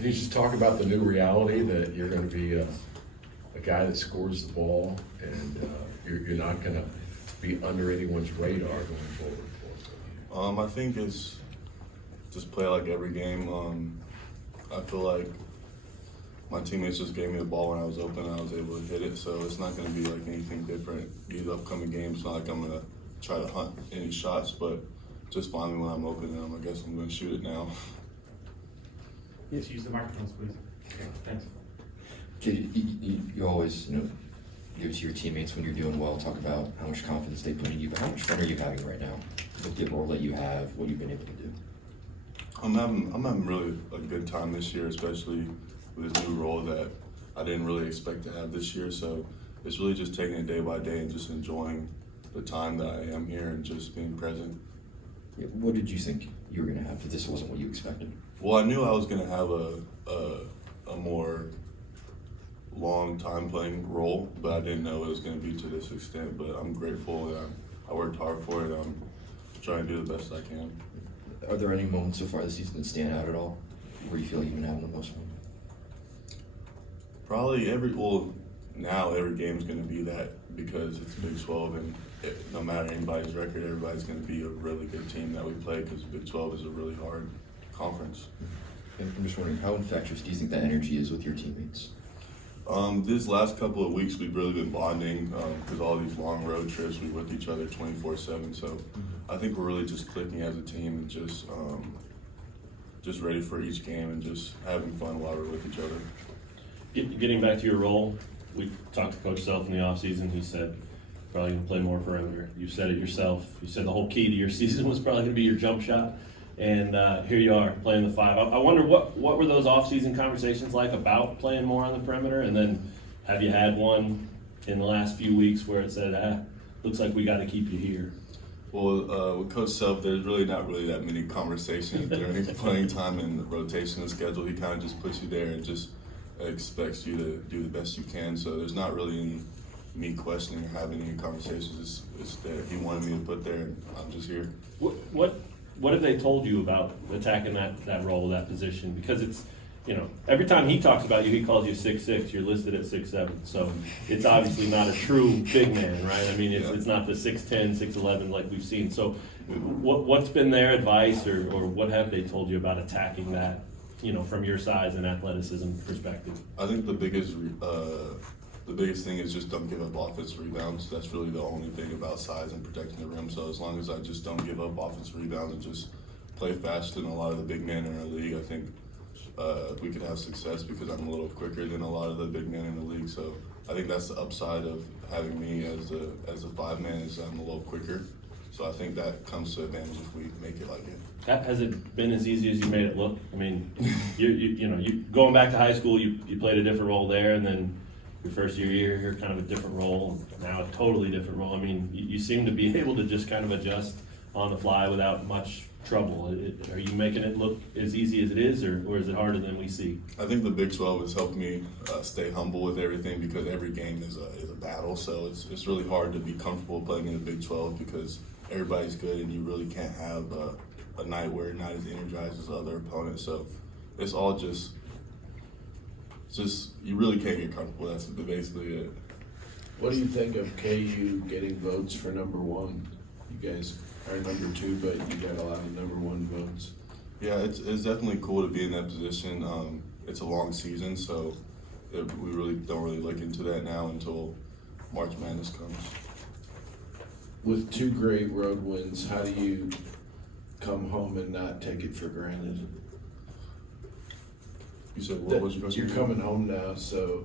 Can you just talk about the new reality that you're going to be a guy that scores the ball, and you're not going to be under anyone's radar going forward? I think it's just play like every game. I feel like my teammates just gave me the ball when I was open and I was able to hit it, so it's not going to be like anything different. These upcoming games, it's not like I'm going to try to hunt any shots, but just find me when I'm open, and I guess I'm going to shoot it now. Just use the microphones, please. Thanks. You always, give it to your teammates when you're doing well, talk about how much confidence they put in you, but how much fun are you having right now with the role that you have, what you've been able to do? I'm having really a good time this year, especially with this new role that I didn't really expect to have this year. So it's really just taking it day by day and just enjoying the time that I am here and just being present. Yeah, what did you think you were going to have, if this wasn't what you expected? Well, I knew I was going to have a more long time playing role, but I didn't know it was going to be to this extent. But I'm grateful and I worked hard for it. I'm trying to do the best I can. Are there any moments so far this season that stand out at all, where you feel you've been having the most fun? Probably now every game is going to be that because it's Big 12 and no matter anybody's record, everybody's going to be a really good team that we play because Big 12 is a really hard conference. And I'm just wondering, how infectious do you think that energy is with your teammates? This last couple of weeks we've really been bonding because all these long road trips we're with each other 24/7. So I think we're really just clicking as a team and just ready for each game and just having fun while we're with each other. Getting back to your role, we talked to Coach Self in the offseason. He said probably going to play more perimeter. You said it yourself. You said the whole key to your season was probably going to be your jump shot. And here you are playing the 5. I wonder what were those off-season conversations like about playing more on the perimeter? And then have you had one in the last few weeks where it said, looks like we got to keep you here? Well, with Coach Self, there's really not that many conversations during playing time and the rotation and schedule. He kind of just puts you there and just expects you to do the best you can. So there's not really any me questioning or having any conversations. It's there. He wanted me to put there, and I'm just here. What have they told you about attacking that role, that position? Because it's, every time he talks about you, he calls you 6'6", you're listed at 6'7". So it's obviously not a true big man, right? I mean, it's not the 6'10", 6'11" like we've seen. So what's been their advice or what have they told you about attacking that, from your size and athleticism perspective? I think the biggest thing is just don't give up offensive rebounds. That's really the only thing about size and protecting the rim. So as long as I just don't give up offensive rebounds and just play faster than a lot of the big men in our league, I think we could have success because I'm a little quicker than a lot of the big men in the league. So I think that's the upside of having me as a 5-man is I'm a little quicker. So I think that comes to advantage if we make it like it. Has it been as easy as you made it look? I mean, you going back to high school, you played a different role there, and then your first year here, you're kind of a different role, now a totally different role. I mean, you seem to be able to just kind of adjust on the fly without much trouble. Are you making it look as easy as it is, or is it harder than we see? I think the Big 12 has helped me stay humble with everything because every game is a battle. So it's really hard to be comfortable playing in the Big 12 because everybody's good and you really can't have a night where you're not as energized as other opponents. So it's all just you really can't get comfortable. That's basically it. What do you think of KU getting votes for number 1? You guys are number 2, but you got a lot of number 1 votes. Yeah, it's definitely cool to be in that position. It's a long season, so we really don't look into that now until March Madness comes. With 2 great road wins, how do you come home and not take it for granted? You said what was your question? You're coming home now, so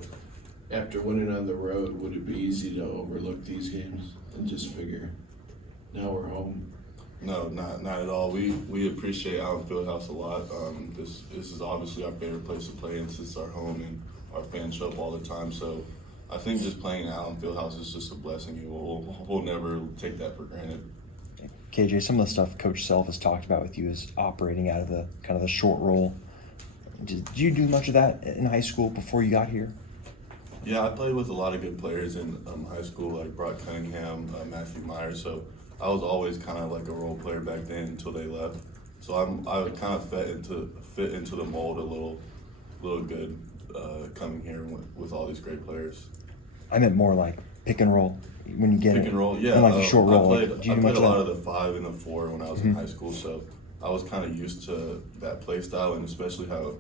after winning on the road, would it be easy to overlook these games and just figure, now we're home? No, not at all. We appreciate Allen Fieldhouse a lot. This is obviously our favorite place to play, and it's our home, and our fans show up all the time. So I think just playing at Allen Fieldhouse is just a blessing. We'll never take that for granted. KJ, some of the stuff Coach Self has talked about with you is operating out of the kind of the short roll. Did you do much of that in high school before you got here? Yeah, I played with a lot of good players in high school, like Brock Cunningham, Matthew Myers. So I was always kind of like a role player back then until they left. So I kind of fit into the mold a little little good coming here with all these great players. I meant more like pick and roll when you get Pick it. and roll, yeah. And like the short roll. I like, played, do you I do played much a lot of of the 5 and the 4 when I was in high school, so I was kind of used to that play style, and especially how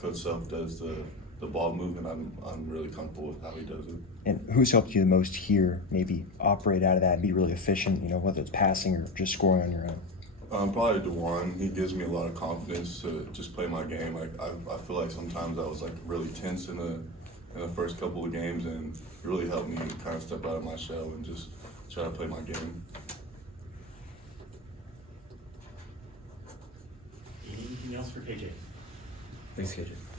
Coach Self does the ball movement. I'm really comfortable with how he does it. And who's helped you the most here? Maybe operate out of that and be really efficient. Whether it's passing or just scoring on your own. Probably DeJuan. He gives me a lot of confidence to just play my game. I feel like sometimes I was like really tense in the first couple of games, and it really helped me kind of step out of my shell and just try to play my game. Anything else for KJ? Thanks, KJ.